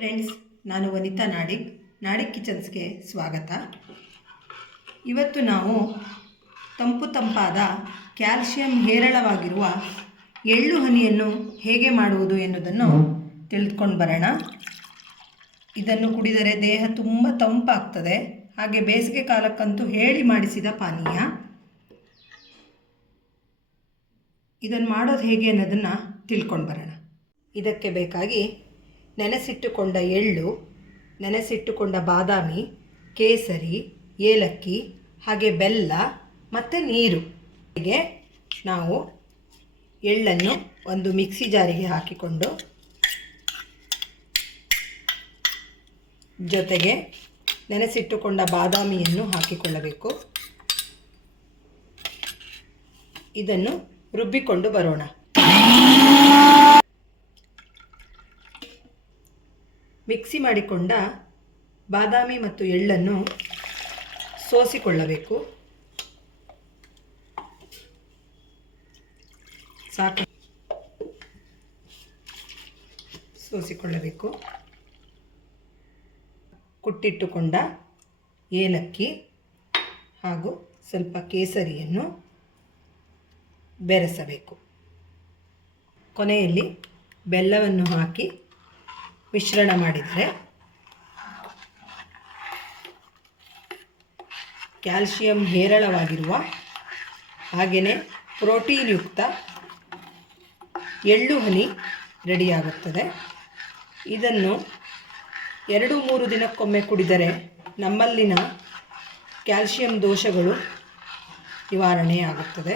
Friends ನಾನು ವನಿತಾ ನಾಡಿಕ್ ನಾಡಿಕ್ ಕಿಚನ್ಸ್ಗೆ ಸ್ವಾಗತ. ಇವತ್ತು ನಾವು ತಂಪು ತಂಪಾದ ಕ್ಯಾಲ್ಸಿಯಂ ಹೇರಳವಾಗಿರುವ ಎಳ್ಳು ಹನಿಯನ್ನು ಹೇಗೆ ಮಾಡುವುದು ಎನ್ನುವುದನ್ನು ತಿಳಿದುಕೊಂಡು ಬರೋಣ. ಇದನ್ನು ಕುಡಿದರೆ ದೇಹ ತುಂಬ ತಂಪಾಗ್ತದೆ. ಹಾಗೆ ಬೇಸಿಗೆ ಕಾಲಕ್ಕಂತೂ ಹೇಳಿ ಮಾಡಿಸಿದ ಪಾನೀಯ. ಇದನ್ನು ಮಾಡೋದು ಹೇಗೆ ಅನ್ನೋದನ್ನು ತಿಳ್ಕೊಂಡು ಬರೋಣ. ಇದಕ್ಕೆ ಬೇಕಾಗಿ ನೆನೆಸಿಟ್ಟುಕೊಂಡ ಎಳ್ಳು, ನೆನೆಸಿಟ್ಟುಕೊಂಡ ಬಾದಾಮಿ, ಕೇಸರಿ, ಏಲಕ್ಕಿ, ಹಾಗೆ ಬೆಲ್ಲ, ಮತ್ತು ನೀರು. ಹೀಗೆ ನಾವು ಎಳ್ಳನ್ನು ಒಂದು ಮಿಕ್ಸಿ ಜಾರಿಗೆ ಹಾಕಿಕೊಂಡು ಜೊತೆಗೆ ನೆನೆಸಿಟ್ಟುಕೊಂಡ ಬಾದಾಮಿಯನ್ನು ಹಾಕಿಕೊಳ್ಳಬೇಕು. ಇದನ್ನು ರುಬ್ಬಿಕೊಂಡು ಬರೋಣ. ಮಿಕ್ಸಿ ಮಾಡಿಕೊಂಡ ಬಾದಾಮಿ ಮತ್ತು ಎಳ್ಳನ್ನು ಸೋಸಿಕೊಳ್ಳಬೇಕು. ಸಾಕು. ಸೋಸಿಕೊಳ್ಳಬೇಕು. ಕುಟ್ಟಿಟ್ಟುಕೊಂಡ ಏಲಕ್ಕಿ ಹಾಗೂ ಸ್ವಲ್ಪ ಕೇಸರಿಯನ್ನು ಬೆರೆಸಬೇಕು. ಕೊನೆಯಲ್ಲಿ ಬೆಲ್ಲವನ್ನು ಹಾಕಿ ಮಿಶ್ರಣ ಮಾಡಿದರೆ ಕ್ಯಾಲ್ಶಿಯಂ ಹೇರಳವಾಗಿರುವ ಹಾಗೆಯೇ ಪ್ರೋಟೀನ್ ಯುಕ್ತ ಎಳ್ಳು ಹನಿ ರೆಡಿಯಾಗುತ್ತದೆ. ಇದನ್ನು ಎರಡು ಮೂರು ದಿನಕ್ಕೊಮ್ಮೆ ಕುಡಿದರೆ ನಮ್ಮಲ್ಲಿನ ಕ್ಯಾಲ್ಶಿಯಂ ದೋಷಗಳು ನಿವಾರಣೆಯಾಗುತ್ತದೆ.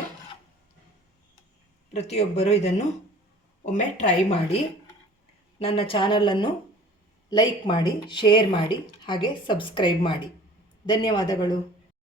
ಪ್ರತಿಯೊಬ್ಬರೂ ಇದನ್ನು ಒಮ್ಮೆ ಟ್ರೈ ಮಾಡಿ ನನ್ನ ಚಾನಲನ್ನು ಲೈಕ್ ಮಾಡಿ ಶೇರ್ ಮಾಡಿ ಹಾಗೆ ಸಬ್ಸ್ಕ್ರೈಬ್ ಮಾಡಿ. ಧನ್ಯವಾದಗಳು.